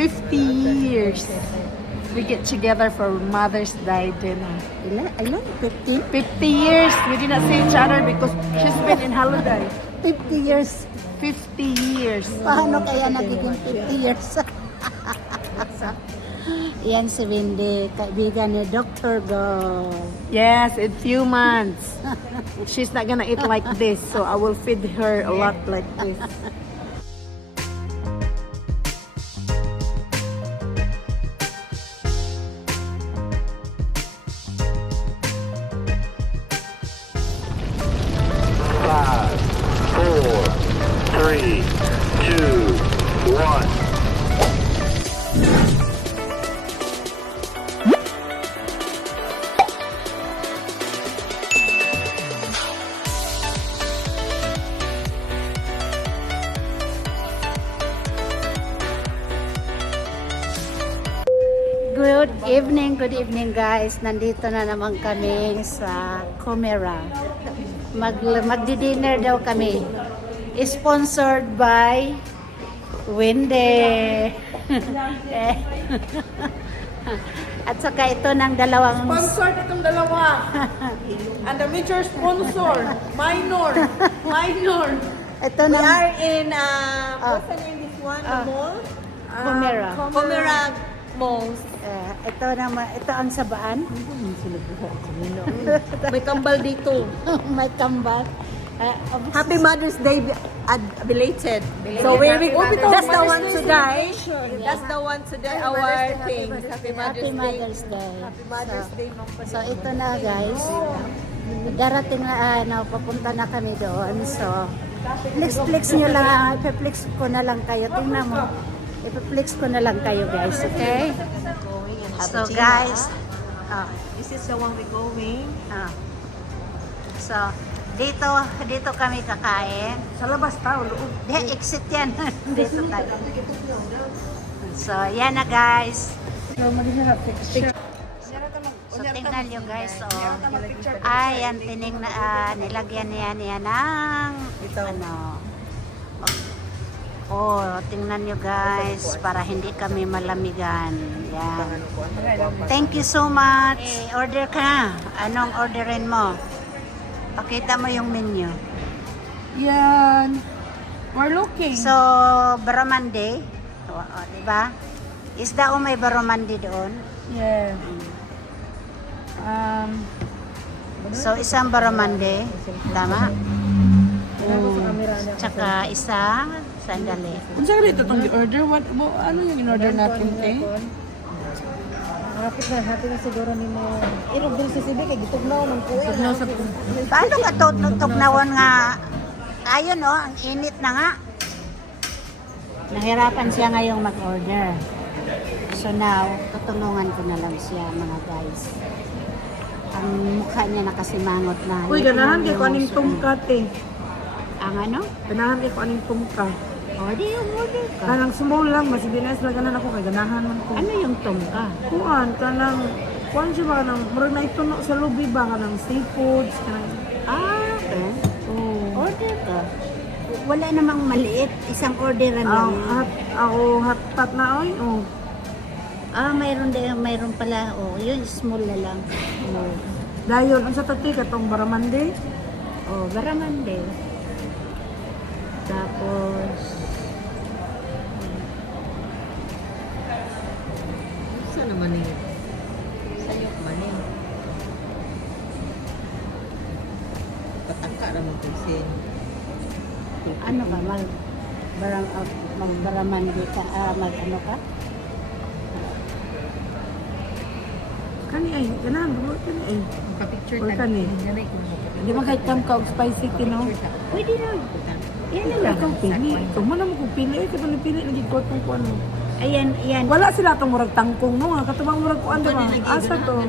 50 years. We get together for Mother's Day dinner. Ilan? 15? 50 years. We did not see each other because she's been in holiday. 50 years. 50 years. Paano kaya nagiging 50 years? Yan si Wendy, kaibigan ni Dr. Go. Yes, in few months. She's not gonna eat like this, so I will feed her a lot like this. Five, four, three, two, one. Good evening guys. Nandito na naman kami sa Comera. Magdi-dinner daw kami. Sponsored by Wendy. At saka ito ng dalawang... Sponsored itong dalawa. And the major sponsor, minor. Ito We ng... are in, what's the name this one? The mall? Comera. Comera Malls. Ito naman, ito ang sabaan. May kambal dito. May kambal. Happy Mother's Day belated. So that's the one today. That's the one today, our thing. Happy Happy Mother's Day. Mother's Day. Happy Mother's Day, Ma'am. So ito na guys. Darating na papunta na kami doon. So flex nyo lang, i-flex ko na lang kayo. Tingnan mo. I-flex ko na lang kayo guys, okay? So guys, This is the one we're going. so dito kami kakain. Sa labas tao, loob. Di, exit yan. Dito tayo. So yan na guys. So tingnan nyo guys, ayan, nilagyan niya ng tingnan nyo guys, para hindi kami malamigan. Yan. Thank you so much. Order ka na. Anong orderin mo? Pakita mo yung menu. Yan. We're looking. So, Baramande. Diba? Isda o may Baramande doon? Yeah. So, isang Baramande. Tama? Tsaka isang sandali. Kung saan ito itong order? Ano yung in-order natin, eh? Hapit na siguro ni mo. Irog din si Sibi, kay gitugnaw ng kuya. Tugnaw sa Paano ka tugnawon nga? Ayun ang init na nga. Nahirapan siya ngayong mag-order. So now, tutulungan ko na lang siya mga guys. Ang mukha niya nakasimangot na. Uy, ganahan kay ko aning tungkat eh. Ang ano? Ganahan kay ko aning tungkat. Order yung order ka. Kanang small lang, mas dinas lang ganan ako kay ganahan man ko. Ano yung tongka? Kuan, kuan siya ba kanang, murag na ituno sa lubi ba, kanang seafoods, kanang, Okay. oh. Order ka. Wala namang maliit. Isang orderan lang. Hot na oy, oh. Mayroon pala. Yun, small na lang. Dayon, ang sa tati, katong Baramande. Baramande. Tapos, Saan naman eh? Sayok man eh. Patangka naman kasi. ano ka? Magbaramande ka? Mag-ano ka? Kani ay, ganahan, bro, kani ay. Kapicture Or kani. Di ba kahit kam ka og spicy tino? Pwede na. Yan na lang. Ikaw pili. Ikaw man mo kung pili. Ikaw man pili, nagikot mo ko ano. Ayan. Wala sila itong murag tangkong no nga. Katubang murag ko ano ba? Asa to?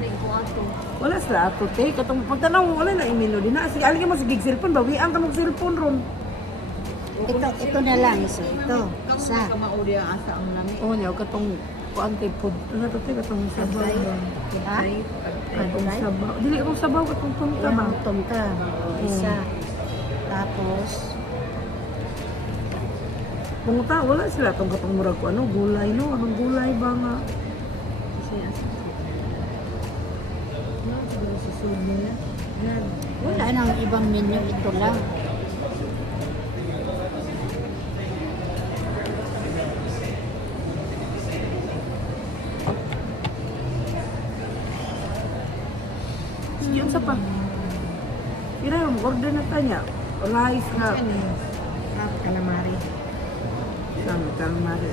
Wala sila ato te. Katong pagtanaw mo, wala na imino din na. Sige, aligay mo sige cellphone ba? Wiang ka mong cellphone ron. Ito na lang. So, ito. Isa. Kamauli ang asa ang nami. Oo niya, katong kuan kay food. Ano to te? Katong sabaw ba? Ha? Katong sabaw. Dili katong sabaw, katong punta ba? Yung tongka. Isa. Tapos, Punguta, wala sila itong kapangmurag ko. Ano, gulay, no? Anong gulay ba nga? Ano, siguro susod nila. Yan. Wala nang ibang menu, ito lang. Yun sa pa. Kira yung order na tanya. Rice nga. Calamari. Saan, calamari.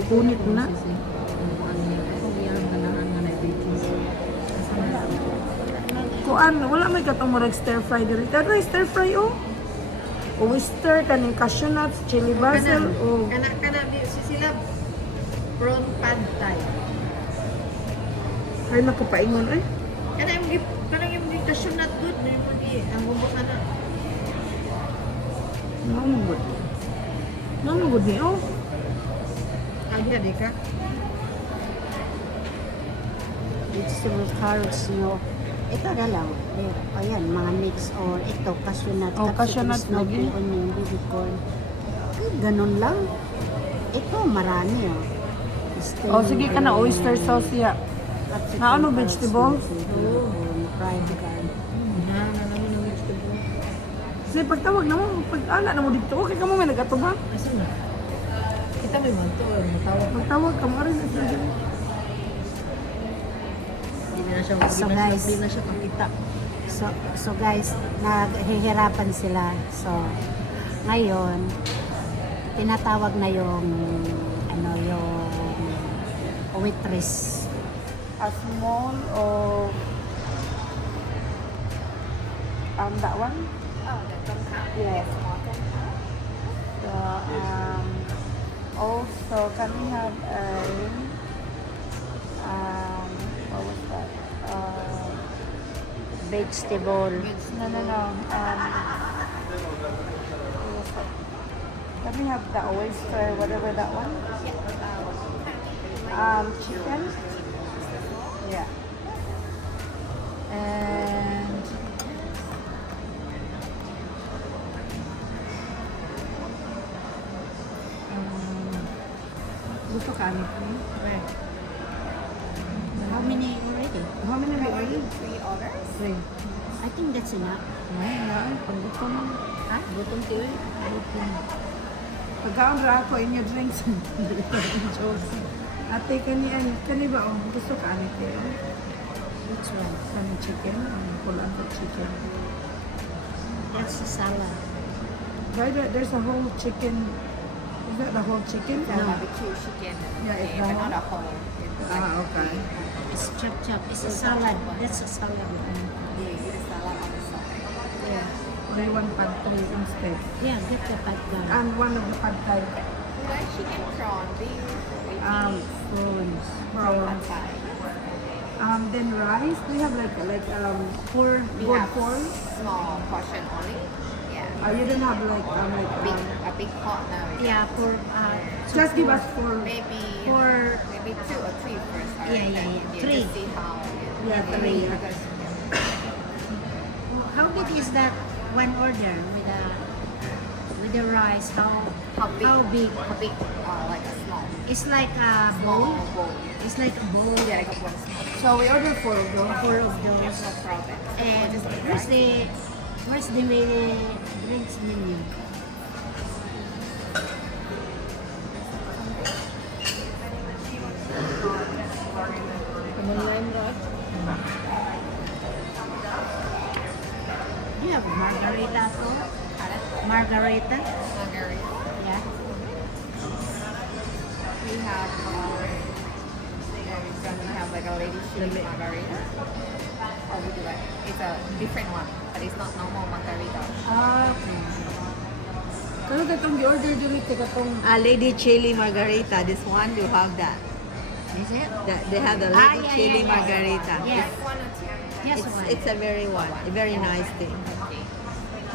Ipunit mo na. Kuan, wala may katong murag stir fry diri. Pero stir fry oh. Oyster, kaning cashew nuts, chili basil, oh. Kana di sila prawn pad thai. Ay, nakupaingon eh. Kanang yung cashew nut good na yung ang bubok na. Mamugod. Mamugod ni oh. Agya di ka. Vegetable carrots, no. Ito na lang. Ayan, mga mix or ito, cashew nut. Oh, cashew nut lagi. lagi. Onion, baby corn. Ganun lang. Ito, marami, oh. Oh, sige ka na, oyster sauce ya. Na ano, vegetables? Fried garlic. Kasi pagtawag na mo, pag-ala na mo dito, okay ka mo may nagatubang. Asan na? Kita may manto matawag. Pagtawag ka mo rin. Hindi na siya So, guys. Hindi na siya makita. So guys, naghihirapan sila. So, ngayon, tinatawag na yung yung waitress. A small of that one? Oh, that comes out. Yes. So, also, can we have a what was that? Vegetable. No. What was that? Can we have the oyster, whatever that one? Chicken? Yeah. And gusto ka amin ko? How many already? How many we ordered? 3 orders? 3. I think that's enough. Ay, pagbuto mo. Ha? Butong tiyo. Pagkaon ra ako inyo drinks. Ate, kani ba? Oh, gusto ka amin ko? Which one? Kani chicken? Pulaan ko chicken. That's a salad. Right, there's a whole chicken. Is that the whole chicken? Barbecue chicken. Yeah, it's but the not a whole. Ah, okay. It's chop. It's a salad. That's a salad. You eat a salad on the side. Yeah. They want pad thai instead. Yeah, get the pad thai. And one of the pad thai. Like chicken prawn, beef, Prawns. prawn Prawns. thai. Then rice. We have like four We good have four. small portion only. Yeah. You don't have like A big pot now. Yeah, for just give us four. Maybe for maybe 2 or 3 first. Yeah. To 3. see how. Yeah, three. Because how big is that one order with the rice? How big? How big? Like a small It's like a bowl. bowl. It's like a bowl. Yeah, like a one small. So we ordered 4 of those. 4 of those. No problem. And where's the drinks menu? Do you have margarita too? Margarita? Margarita. Yeah. We have we have like a lady chili margarita. Or would you like? It's a different one, but it's not normal margarita. Okay. Kano katong gi-order diri katong Lady chili margarita. This one you have that. Is it? They have the Ah, yeah. Yeah. Just one. It's a very nice thing.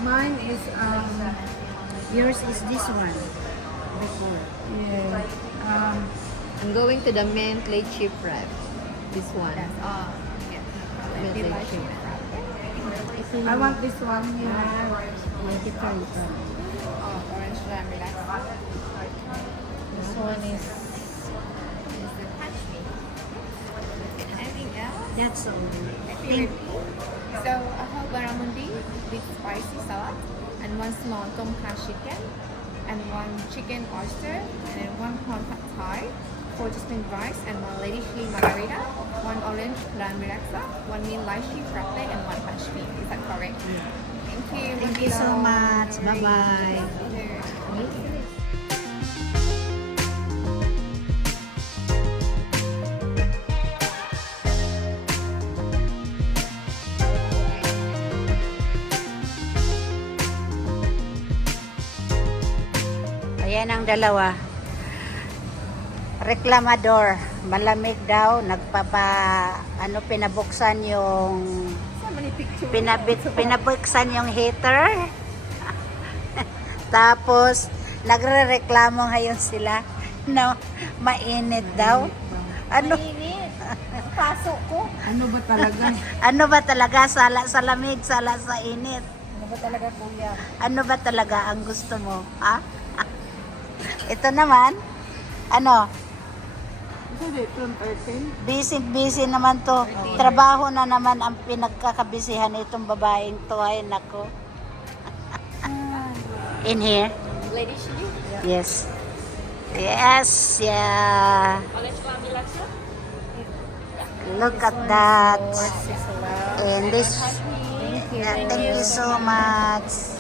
mine is Yours is this one. Before. yeah. I'm going to the mint lychee wrap. This one. Mint lychee wrap. I want this one here. Ito. lamb relaxer. This one is the patch meat. Anything else? That's all. Thank you. So I have barramundi with spicy salad and one small tom kha chicken and one chicken oyster and then one prawn pad thai, 4 jasmine rice and one lady chili margarita, one orange lamb relaxer, one meat lychee frappe and one patch meat. Is that correct? Thank you. Thank you so much. Bye-bye. Ayan ang dalawa. Reklamador. Malamig daw. Pinabuksan yung pinabuksan yung heater. Tapos, nagre-reklamo ngayon sila. No, mainit daw. Ano? Pasok ko. Ano ba talaga? Ano ba talaga? Sala sa lamig, sala sa init. Ano ba talaga, kuya? Ano ba talaga ang gusto mo? Ha? Ito naman, ano, Ito di, from 13. busy naman to. Trabaho na naman ang pinagkakabisihan itong babaeng to. Ay, nako. In here? Lady chili? Yes. Yes, yeah. Look at that. And this, yeah, thank you so much.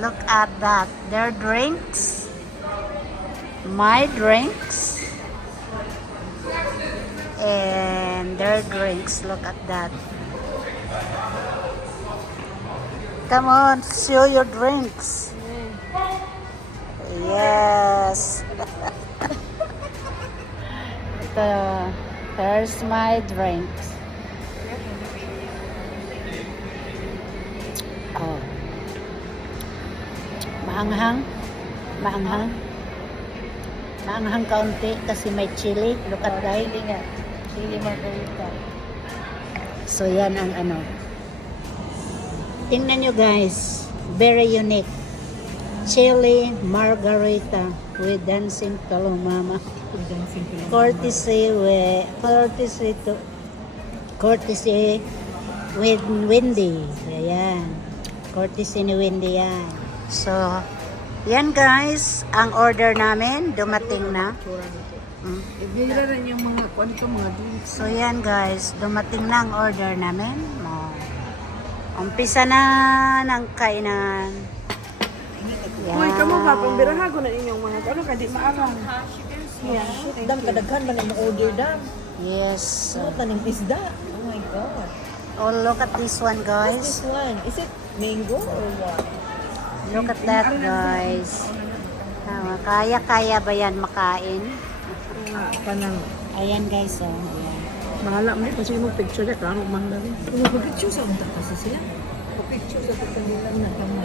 Look at that. Their drinks. My drinks. And their drinks. Look at that. Come on, show your drinks. Yes. There's my drinks. Oh. Maanghang. Maanghang. Maanghang kaunti kasi may chili. Look at that. Chili margarita. So yan ang ano. Tingnan nyo guys. Very unique. Chili margarita with dancing kalumama. Courtesy with Wendy. Ayan. Courtesy ni Wendy yan. So, yan guys, ang order namin, dumating na. Ibira rin yung mga kwento, mga drinks. So yan guys, dumating na ang order namin. Umpisa na ng kainan. Yan. Uy, kamo ba? Pambiraha ko na inyong mga ano, kadi maarang. Dam, kadaghan man ang order, dam. Yes. Ano taning isda? Oh my God. Oh, look at this one What's guys. this one? Is it mango or what? Look at that guys. Kaya ba yan makain? Nga, kanang Ayan guys, oh. Ayan. mahala mo kasi mo picture niya, kamo mahal rin. Picture sa unta kasi sila. Picture sa kanila na tama.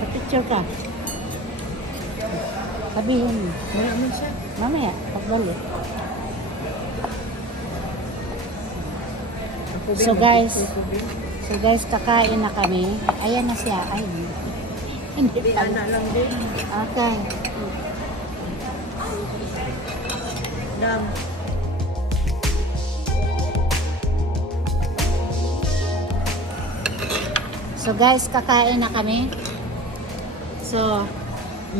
Pa-picture ka. Sabihin mo. Maraming siya. Mamaya, pagbalik. So guys, kakain na kami. Ayan na siya. Ay, hindi pa. Lang din. Okay. Dam. So guys, kakain na kami. So,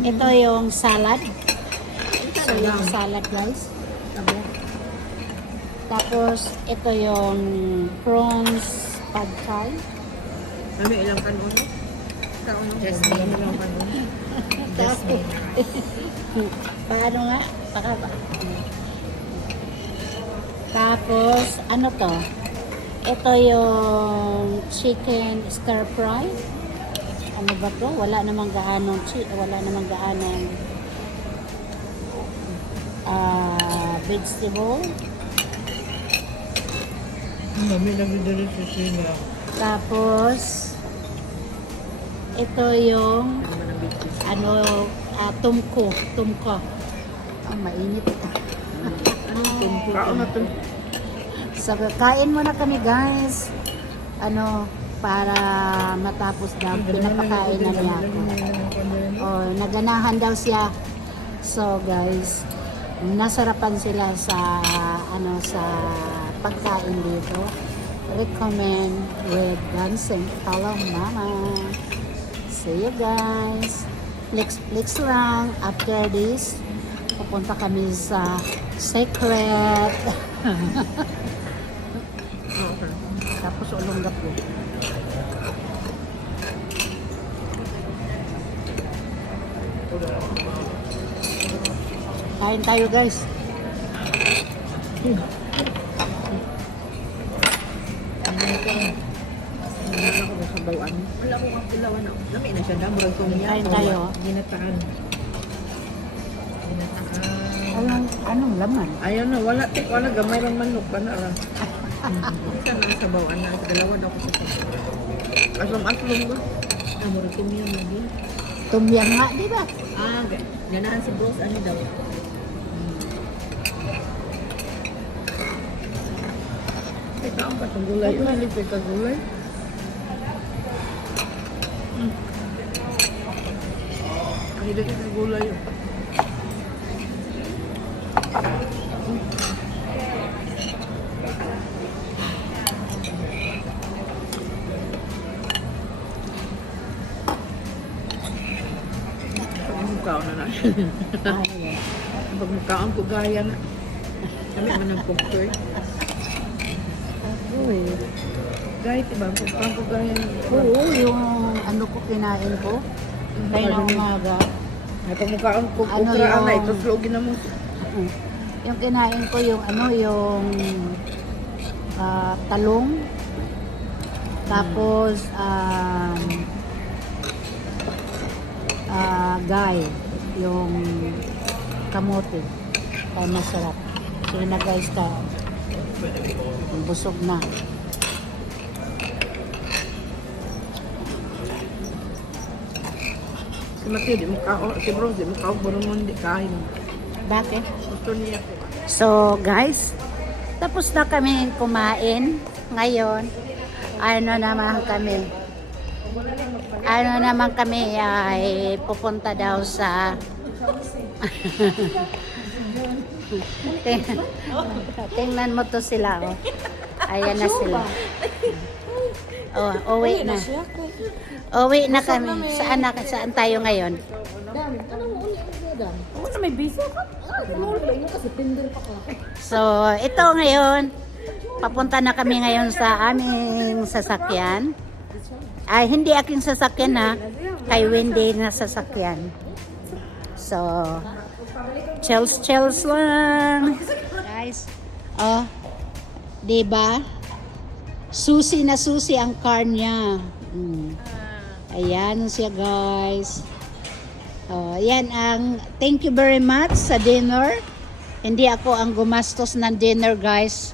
ito yung salad. So, yung salad guys. Tapos, ito yung prawns pad thai. Kami ilang kanon? Kanon? Jasmine. Ilang kanon? Tapos, paano nga? Tapos, ano to? Ito yung chicken stir fry. Ano ba to? Wala namang gaanong vegetable. Kami nagdadali sa sila. Tapos, ito yung tumko. Ang mainit. Kaon na ito. So, kain muna kami guys. para matapos daw pinapakain na niya ako. Oh, naganahan daw siya. So guys, nasarapan sila sa sa pagkain dito. Recommend with dancing. Follow mama. See you guys. Flex lang. After this, pupunta kami sa Secret. Tapos ulong po. Kain tayo guys. Wala ko ang kilawan. Lami na siya na. Murag kong Kain tayo. Ginataan. Anong laman? Ayan na, wala gamay lang manok ka na lang. Isa na sa bawaan na. Dalawa daw ko sa sabaw. Aslong ba? Murag kong yun lagi. Tumyang nga, di ba? Ganahan si Bros. Ano daw? Ito ang patungulay. Malit ito gulay. Ang hilig ito gulay yun. Pagmukhaon na na. Pagmukhaon ko gaya na. Kami man ang pagkoy. Uy. Gaya, diba? Pagmukhaon ko gaya na. Oo, yung ano ko kinain ko. Kaya na umaga. Ay, pagmukhaon ko Ano ukraan na. yung- Ito slogin na mo. Yung kinain ko yung talong. Tapos gay, yung kamote. Kaya masarap. Sige na guys ka. Busog na. Si Matthew, di mo kaon. Si Bro, di mo kaon. Pero mo hindi kain. Bakit? Gusto niya ko. So guys, tapos na kami kumain. Ngayon, ano naman kami ay pupunta daw sa tingnan mo to sila, oh. Ayan na sila. Oh, uwi na. Uwi na kami. Saan tayo ngayon? So, ito ngayon, papunta na kami ngayon sa aming sasakyan. Ay, hindi aking sasakyan ha. Kay Wendy na sasakyan. So, chills lang. Guys, oh, diba? Susi na susi ang car niya. Ayan siya guys. Oh, yan ang thank you very much sa dinner. Hindi ako ang gumastos ng dinner guys.